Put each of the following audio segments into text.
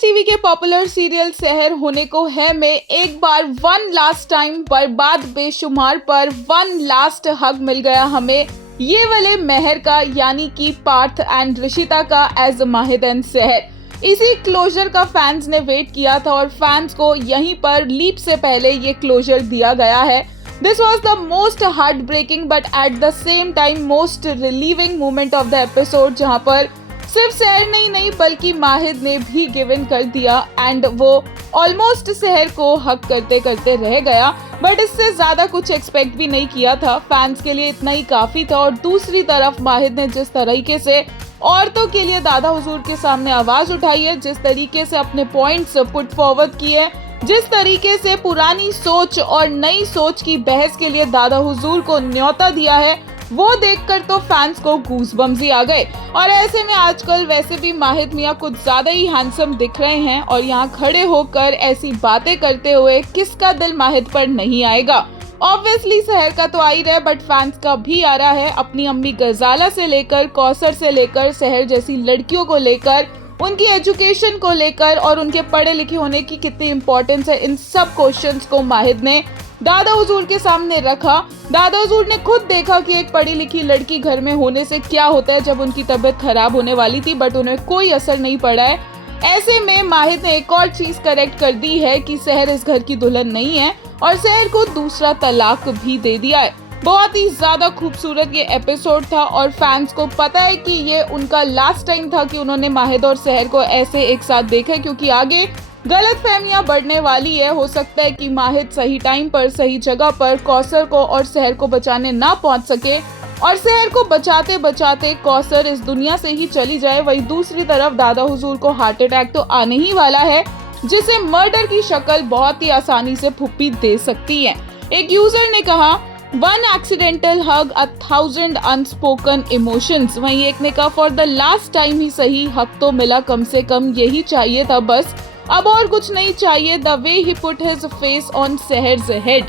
TV के popular serial सहर होने को है में एक बार वन लास्ट टाइम बर्बाद बेशुमार पर वन लास्ट हग मिल गया हमें ये वाले मेहर का, यानी कि पार्थ एंड ऋषिता का एज माहिद एंड सहर। इसी क्लोजर का फैंस ने वेट किया था और फैंस को यहीं पर लीप से पहले ये क्लोजर दिया गया है। This was the most heartbreaking but at the same time most relieving moment of the episode, जहां पर सिर्फ सहर नहीं बल्कि माहिद ने भी गिव इन कर दिया एंड वो ऑलमोस्ट सहर को हक करते करते रह गया। बट इससे ज्यादा कुछ एक्सपेक्ट भी नहीं किया था, फैंस के लिए इतना ही काफी था। और दूसरी तरफ माहिद ने जिस तरीके से औरतों के लिए दादा हुजूर के सामने आवाज उठाई है, जिस तरीके से अपने पॉइंट्स पुट फॉरवर्ड किए, जिस तरीके से पुरानी सोच और नई सोच की बहस के लिए दादा हुजूर को न्योता दिया है, वो देखकर तो फैंस को गूज़बम्स ही आ गए। और ऐसे में आजकल वैसे भी माहिद मियां कुछ ज्यादा ही हैंडसम दिख रहे हैं और यहाँ खड़े होकर ऐसी बातें करते हुए किसका दिल माहिद पर नहीं आएगा। ऑब्वियसली सहर का तो आ ही रहा है बट फैंस का भी आ रहा है। अपनी अम्मी गजाला से लेकर कौसर से लेकर सहर जैसी लड़कियों को लेकर, उनकी एजुकेशन को लेकर और उनके पढ़े लिखे होने की कितनी इंपॉर्टेंस है, इन सब क्वेश्चंस को माहिद ने दादा हुजूर के सामने रखा। दादा हुजूर ने खुद देखा कि एक पढ़ी लिखी लड़की घर में होने से क्या होता है जब उनकी तबीयत खराब होने वाली थी, बट उन्हें कोई असर नहीं पड़ा है। ऐसे में माहिद ने एक और चीज करेक्ट कर दी है कि सहर इस घर की दुल्हन नहीं है और सहर को दूसरा तलाक भी दे दिया है। बहुत ही ज्यादा खूबसूरत ये एपिसोड था और फैंस को पता है कि ये उनका लास्ट टाइम था कि उन्होंने माहिद और सहर को ऐसे एक साथ देखा, क्योंकि आगे गलतफहमियां बढ़ने वाली है। हो सकता है कि माहिद सही टाइम पर सही जगह पर कौसर को और सहर को बचाने ना पहुंच सके और सहर को बचाते बचाते कौसर इस दुनिया से ही चली जाए। वहीं दूसरी तरफ दादा हुजूर को हार्ट अटैक तो आने ही वाला है, जिसे मर्डर की शक्ल बहुत ही आसानी से फुप्पी दे सकती है। एक यूजर ने कहा, वन एक्सीडेंटल हग 1000 अनस्पोकन इमोशंस। वहीं एक ने कहा, फॉर द लास्ट टाइम ही सही हक तो मिला, कम से कम यही चाहिए था बस, अब और कुछ नहीं चाहिए। The way he put his face on Sehar's head.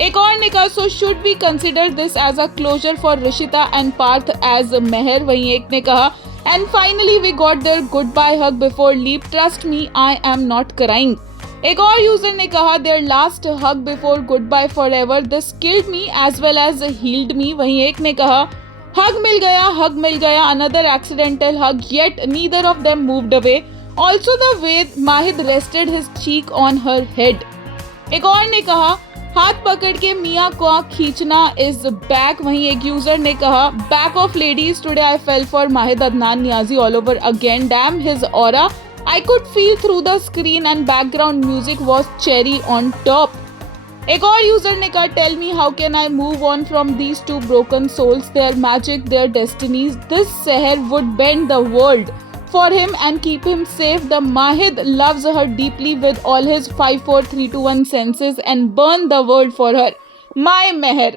एक और ने कहा, so should be consider this as a closure for Rishita and Parth as Mehar. वहीं एक ने कहा, and finally we got their goodbye hug before leap, trust me I am not crying. एक और यूजर ने कहा, their last hug before goodbye forever, this killed me as well as heeled मी। वहीं एक ने कहा, हग मिल गया, another accidental hug, yet neither of them moved away. Also the way माहिद rested his cheek on her head। एक और ने कहा, हाथ पकड़ के मियाँ को खींचना is back। वहीं एक यूजर ने कहा, back of ladies today I fell for Mahid Adnan Niazi all over again, damn his aura, I could feel through the screen and background music was cherry on top। एक और user ने कहा, tell me how can I move on from these two broken souls, their magic, their destinies, this Sehar would bend the world for him and keep him safe. The Mahid loves her deeply with all his 5 4 3 2 1 senses and burn the world for her. My Meher।